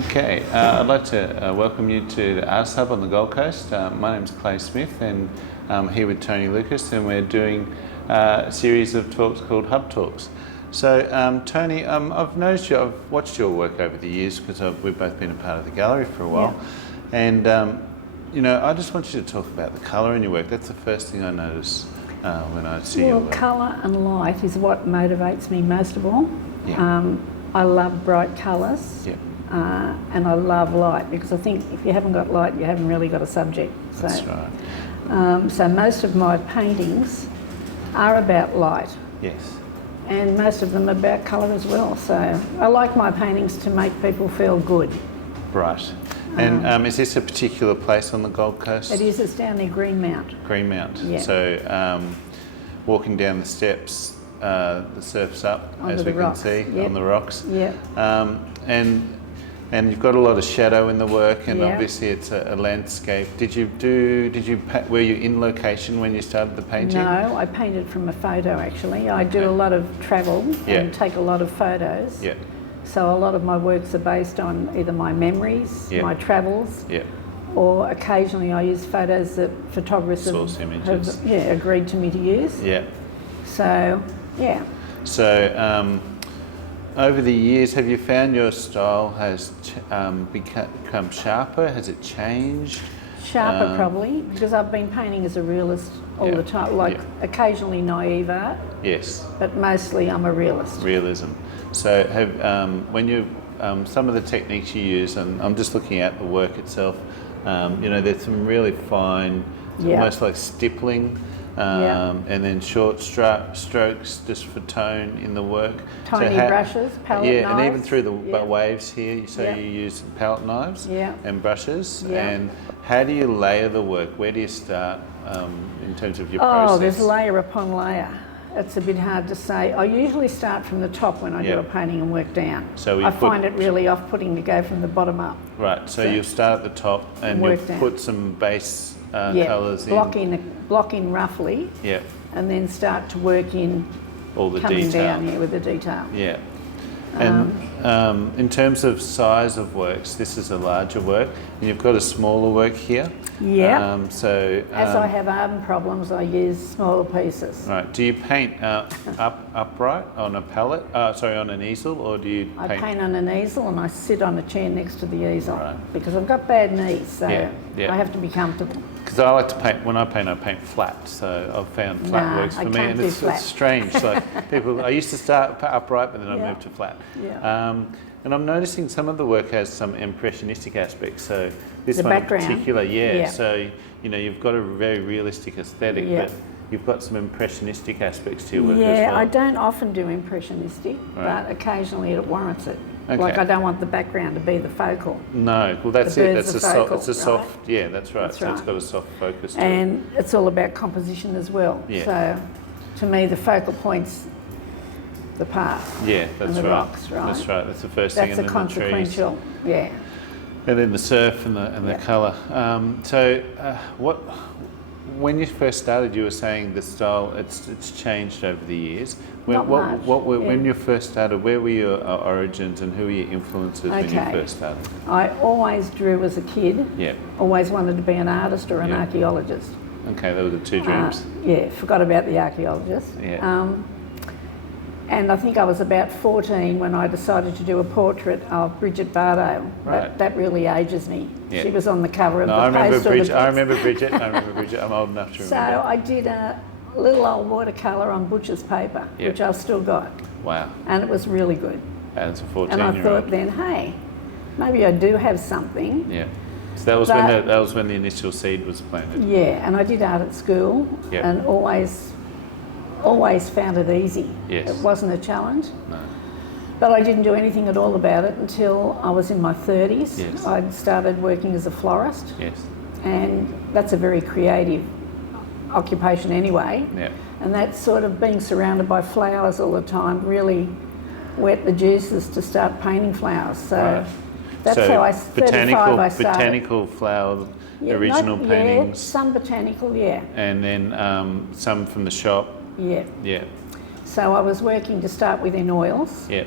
Okay, I'd like to welcome you to the Artist Hub on the Gold Coast. My name's Clay Smith and I'm here with Tony Lucas, and we're doing a series of talks called Hub Talks. So Tony, I've noticed I've watched your work over the years because we've both been a part of the gallery for a while. Yeah. And I just want you to talk about the colour in your work. That's the first thing I notice when I see your work. Well, colour and light is what motivates me most of all. Yeah. I love bright colours. Yeah. And I love light, because I think if you haven't got light, you haven't really got a subject. That's right. So most of my paintings are about light. Yes. And most of them are about colour as well. So I like my paintings to make people feel good. Right. And is this a particular place on the Gold Coast? It is. It's down near Greenmount. Greenmount. Yeah. So walking down the steps, the surf's up, Onto as we the rocks. can see, Yep. on the rocks. Yeah. And you've got a lot of shadow in the work, and Yeah. obviously it's a landscape. Were you in location when you started the painting? No, I painted from a photo actually. I do a lot of travel and take a lot of photos. Yeah. So a lot of my works are based on either my memories, my travels, or occasionally I use photos that photographers Source images. have agreed to me to use. Yeah. So, yeah. So over the years, have you found your style has become sharper? Has it changed? Sharper probably, because I've been painting as a realist all the time, like occasionally naive art. Yes. But mostly I'm a realist. Realism. So when you some of the techniques you use, and I'm just looking at the work itself, there's some really fine, almost like stippling, and then short strokes just for tone in the work. Tiny brushes, palette knives. And even through the waves here, so you use palette knives and brushes. Yeah. And how do you layer the work? Where do you start in terms of your process? Oh, there's layer upon layer. It's a bit hard to say. I usually start from the top when I do a painting and work down. So I find it really off-putting to go from the bottom up. Right, so you'll start at the top and you'll put some base colours in. Block in roughly, and then start to work in all the coming detail. down with the detail. Yeah. And in terms of size of works, this is a larger work, and you've got a smaller work here. Yeah. As I have arm problems, I use smaller pieces. Right. Do you paint upright on a palette? On an easel, or do you paint? I paint on an easel, and I sit on a chair next to the easel, because I've got bad knees, so I have to be comfortable. Because I like to paint, when I paint flat, so I've found flat works for me, and it's strange. Like I used to start upright, but then I moved to flat. Yeah. And I'm noticing some of the work has some impressionistic aspects. So this one background. in particular, So you've got a very realistic aesthetic, but you've got some impressionistic aspects to your work as well. Yeah, I don't often do impressionistic, but occasionally it warrants it. Okay. Like I don't want the background to be the focal. No, well that's it. That's it's a soft. Yeah, that's right. That's so right. it's got a soft focus to it. And it's all about composition as well. Yeah. So to me, the focal point's the path. Yeah, that's and the right. Rocks, right. That's right. That's the first thing. That's And a then consequential. the trees. Yeah. And then the surf and the colour. When you first started, you were saying the style it's changed over the years. When you first started, where were your origins and who were your influences when you first started? I always drew as a kid. Yeah. Always wanted to be an artist or an archaeologist. Okay, those were the two dreams. Forgot about the archaeologist. Yeah. And I think I was about 14 when I decided to do a portrait of Bridget Bardot. Right. That really ages me. Yeah. She was on the cover of the I remember poster. Bridget. I remember Bridget. I'm old enough to remember. So I did a little old watercolour on butcher's paper, which I've still got. Wow. And it was really good. And it's a 14-year-old. And I thought then, hey, maybe I do have something. Yeah. So that was when the initial seed was planted. Yeah, and I did art at school and always found it easy. Yes. It wasn't a challenge. No. But I didn't do anything at all about it until I was in my 30s. Yes. I'd started working as a florist. Yes. And that's a very creative occupation anyway. Yeah. And that sort of being surrounded by flowers all the time really wet the juices to start painting flowers. So that's how I started. Botanical flower, original paintings. Yeah, some botanical, And then some from the shop. Yeah. Yeah. So I was working to start with in oils. Yeah.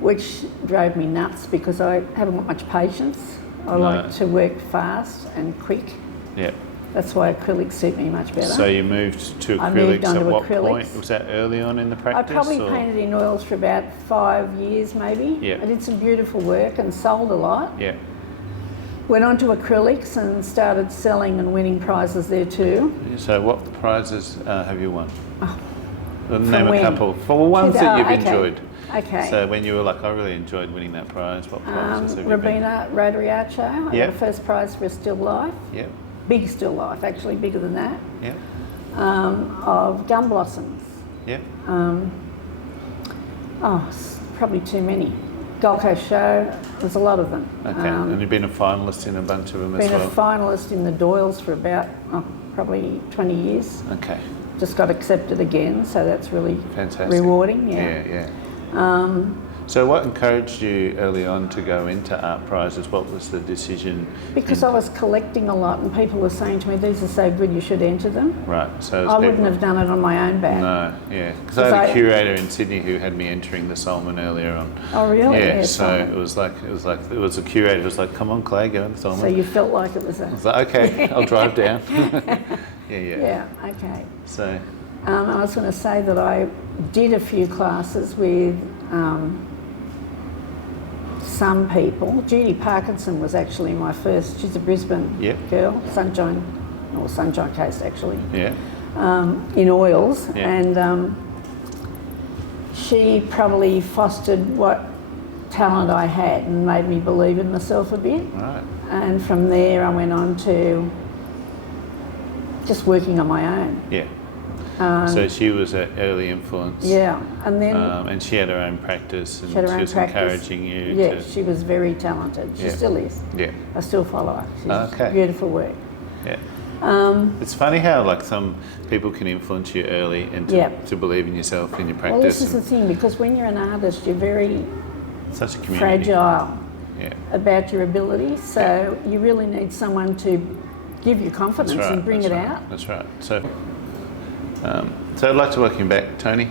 which drove me nuts because I haven't got much patience. I like to work fast and quick. Yeah. That's why acrylics suit me much better. So you moved to acrylics at what point? Was that early on in the practice? I probably painted in oils for about 5 years maybe. Yeah. I did some beautiful work and sold a lot. Yeah. Went on to acrylics and started selling and winning prizes there too. So what prizes have you won? Name when? a couple. For ones that you've enjoyed. Okay. So when you were like, I really enjoyed winning that prize, what prizes have you been? Robina Rotary Art Show. I got the first prize for a still life. Yep. Big still life, actually bigger than that. Yep. Of gum blossoms. Yep. Probably too many. Gold Coast Show, there's a lot of them. Okay, and you've been a finalist in a bunch of them as well? Been a finalist in the Doyles for about probably 20 years. Okay. Just got accepted again, so that's really fantastic. Rewarding. Yeah. So what encouraged you early on to go into art prizes? What was the decision? Because I was collecting a lot and people were saying to me, these are so good, you should enter them. Right. So I wouldn't have done it on my own back. No, yeah. Because I had a curator in Sydney who had me entering the Solomon earlier on. Oh really? Yeah. So it was a curator. It was like, come on, Clay, go in the Solomon. So you felt like it was a... I was like, okay, I'll drive down. Yeah. Okay. So. I was going to say that I did a few classes with some people. Judy Parkinson was actually my first. She's a Brisbane girl, Sunshine Coast actually. Yeah. In oils, and she probably fostered what talent I had and made me believe in myself a bit. Right. And from there, I went on to just working on my own. Yeah. So she was an early influence. Yeah, and then... and she had her own practice and she was encouraging you. Yeah, she was very talented. She still is. Yeah. I still follow her. She's beautiful work. Yeah. It's funny how like some people can influence you early and to believe in yourself in your practice. Well, this is the thing, because when you're an artist, you're very such a community. Fragile about your ability, so you really need someone to give you confidence and bring it out. That's right. So I'd like to welcome you back, Tony.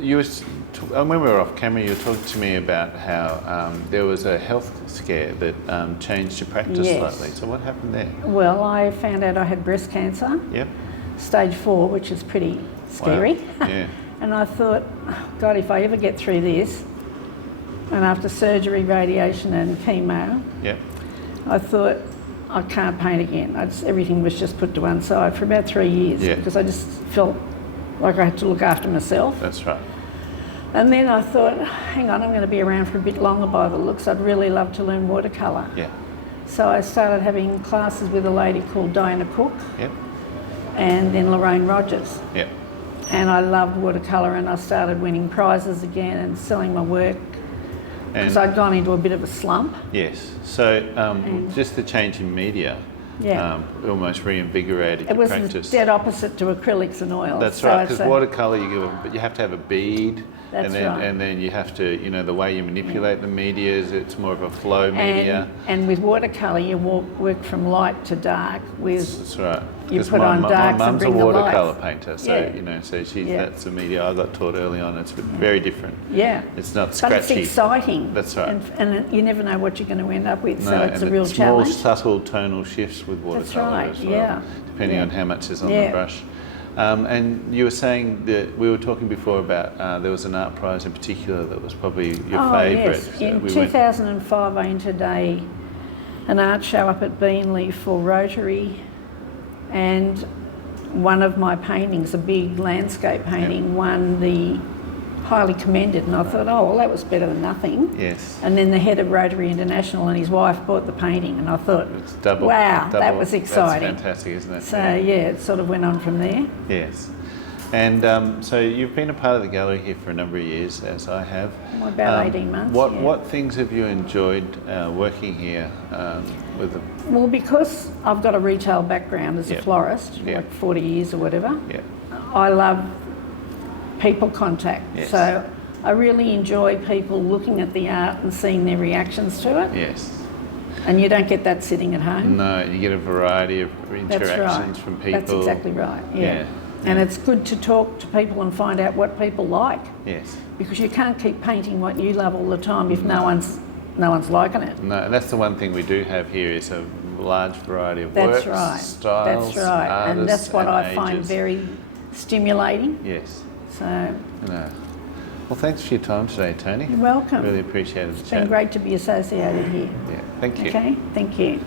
You was when we were off camera, you were talking to me about how there was a health scare that changed your practice slightly. So what happened there? Well, I found out I had breast cancer. Yep. Stage 4, which is pretty scary. Wow. Yeah. And I thought, God, if I ever get through this, and after surgery, radiation and chemo, I thought, I can't paint again. Everything was just put to one side for about 3 years because I just felt like I had to look after myself. That's right. And then I thought, hang on, I'm going to be around for a bit longer by the looks. I'd really love to learn watercolour. Yeah. So I started having classes with a lady called Diana Cook. Yep. And then Lorraine Rogers. Yep. And I loved watercolour and I started winning prizes again and selling my work. Because I'd gone into a bit of a slump. Yes. So just the change in media almost reinvigorated your practice. It was dead opposite to acrylics and oils. That's right, because watercolour you have to have a bead. That's and then you have to, the way you manipulate the media it's more of a flow media. And with watercolour you work from light to dark with... That's right. You put on darks and bring the light. My mum's a watercolour painter, so that's the media I got taught early on. It's very different. Yeah. It's not scratchy. But it's exciting. That's right. And you never know what you're going to end up with, so it's a real challenge. Small, subtle tonal shifts with watercolour as well, depending on how much is on the brush. And you were saying that we were talking before about there was an art prize in particular that was probably your favourite. Yes. In 2005 I entered an art show up at Beenleigh for Rotary, and one of my paintings, a big landscape painting, won the highly commended, and I thought, oh, well, that was better than nothing. Yes. And then the head of Rotary International and his wife bought the painting, and I thought, wow, that was exciting. That's fantastic, isn't it? So, it sort of went on from there. Yes. And so you've been a part of the gallery here for a number of years, as I have. Well, about 18 months, What things have you enjoyed working here with them? Well, because I've got a retail background as a florist, like 40 years or whatever, I love people contact. Yes. So I really enjoy people looking at the art and seeing their reactions to it. Yes. And you don't get that sitting at home. No, you get a variety of interactions from people. That's exactly right, yeah. And it's good to talk to people and find out what people like. Yes. Because you can't keep painting what you love all the time if no one's liking it. No, that's the one thing we do have here is a large variety of That's works, right. styles, That's right. artists, And that's what I ages. find very stimulating. Yes. So No. Well, thanks for your time today, Tony. you're welcome. Really appreciate it. It's been great to be associated here. Yeah. Thank you. Okay, thank you.